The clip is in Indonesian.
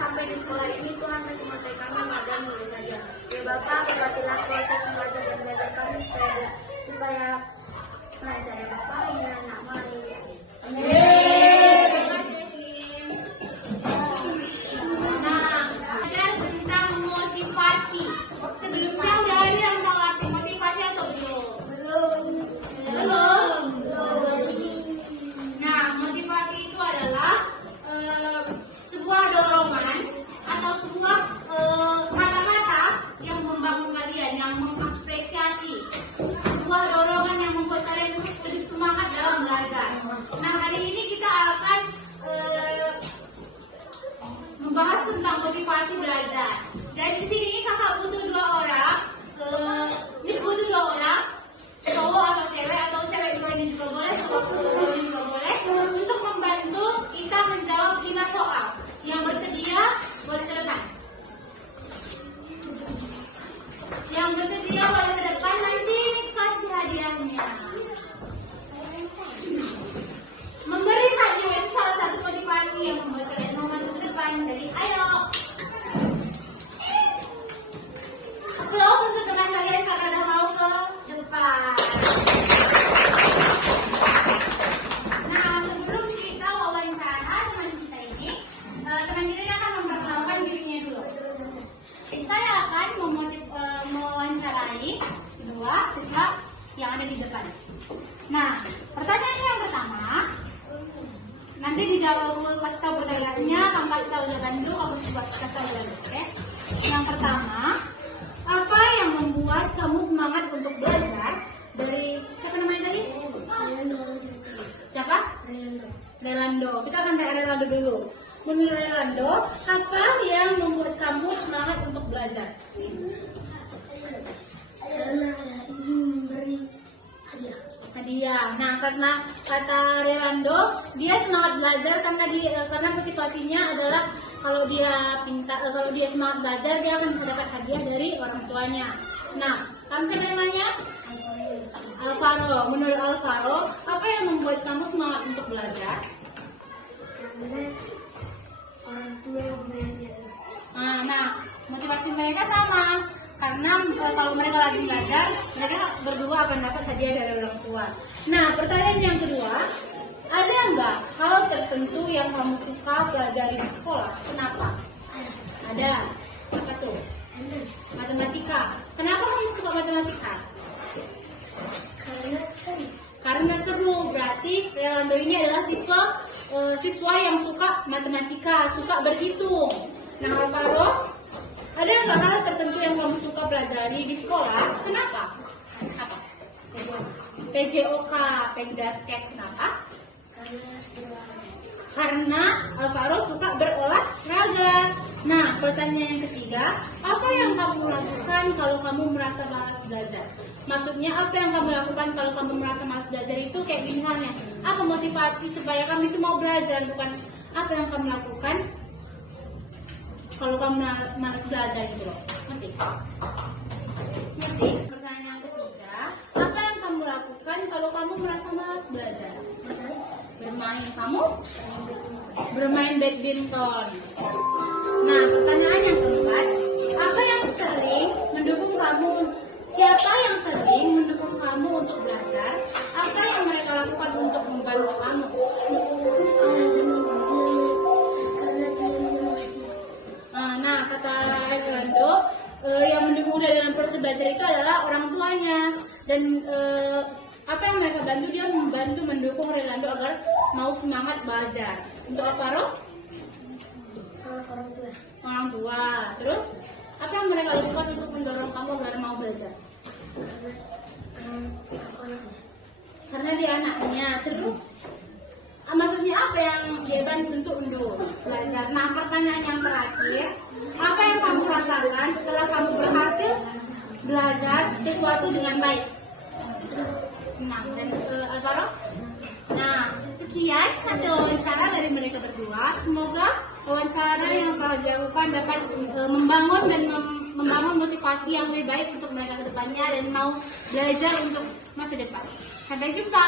sampai di sekolah ini Tuhan kasih mata kami mengajar dulu saja. Ya Bapak, berkatilah proses belajar dan belajar kami supaya belajar ya Bapak, ini anak mari. Nah, ada tentang motivasi. Sebelumnya udah ada yang tahu arti motivasi atau belum? Belum. Nah, motivasi itu adalah sebuah dorongan atau sebuah kata-kata yang membangun kalian, yang mengapresiasi, sebuah dorongan yang membuat kalian lebih semangat dalam belajar. Nah, hari ini kita akan membahas tentang motivasi belajar. Dan di sini kakak butuh 2 orang, Miss butuh 2 orang, cowok atau cewek juga ini juga boleh, cowok ini juga boleh, untuk membantu kita menjawab 5 soal. Yang bersedia boleh ke depan. Yang bersedia boleh ke depan, nanti kasih hadiahnya. Memberi hadiah itu salah satu motivasi yang membuat kalian mau masuk ke depan. Jadi ayo. Applause untuk teman kalian karena udah mau ke depan. Nah, sebelum kita wawancara teman kita ini akan memperkenalkan dirinya dulu. Saya akan mewawancarai kedua siswa yang ada di depan. Nah, pertanyaan yang pertama, nanti dijawab kasih tahu pertanyaannya, kamu kasih tahu jawaban dulu, kamu kasih tahu jawaban dulu, oke? Yang pertama, apa yang membuat kamu semangat untuk belajar? Dari siapa namanya tadi? Siapa? Relando. Kita akan tanya Relando dulu. Menurut Relando, apa yang membuat kamu semangat untuk belajar? Karena ingin memberi Hadiah. Nah, karena kata Relando, dia semangat belajar karena motivasinya adalah kalau dia semangat belajar, dia akan mendapat hadiah dari orang tuanya. Nah, kamu siapa namanya? Alvaro. Menurut Alvaro, apa yang membuat kamu semangat untuk belajar? karena orang tua belajar. Nah, motivasi mereka sama. Karena kalau mereka lagi belajar, mereka berdua akan dapat hadiah dari orang tua. Nah, pertanyaan yang kedua, ada nggak hal tertentu yang kamu suka pelajari di sekolah? Kenapa? Ada. Apa tuh? Matematika. Kenapa kamu suka matematika? Karena seru. Berarti Relando ini adalah tipe siswa yang suka matematika, suka berhitung. Nah, Alvaro, ada nggak hal tertentu yang kamu suka pelajari di sekolah? Kenapa? Apa? PJOK, Pengdaskes. Kenapa? Karena Alvaro suka berolahraga. Nah, pertanyaan yang ketiga, apa yang kamu lakukan kalau kamu merasa malas belajar? Maksudnya apa yang kamu lakukan kalau kamu merasa malas belajar itu kayak gini halnya. Apa motivasi supaya kamu itu mau belajar, bukan apa yang kamu lakukan kalau kamu malas belajar gitu loh. Ngerti? Pertanyaan yang ketiga, apa yang kamu lakukan kalau kamu merasa malas belajar? Bermain. Kamu? Bermain badminton. Nah, pertanyaan yang keempat, apa yang sering mendukung kamu? Siapa yang sering mendukung kamu untuk belajar? Apa yang mereka lakukan untuk membantu kamu? Nah, kata Relando, yang mendukung dalam proses belajar itu adalah orang tuanya. Dan apa yang mereka bantu, dia membantu mendukung Relando agar mau semangat belajar. Untuk Alvaro? Orang tua. Terus, apa yang mereka lakukan untuk mendorong kamu agar mau belajar? Karena dia anaknya. Terus, maksudnya apa yang dia bantu untuk belajar? Nah, pertanyaan yang terakhir, apa yang kamu rasakan setelah kamu berhasil belajar sesuatu dengan baik? Senang. Dan Alvaro? Nah, sekian hasil wawancara dari mereka berdua. Semoga wawancara yang telah dilakukan dapat membangun dan membangun motivasi yang lebih baik untuk mereka ke depannya dan mau belajar untuk masa depan. Sampai jumpa.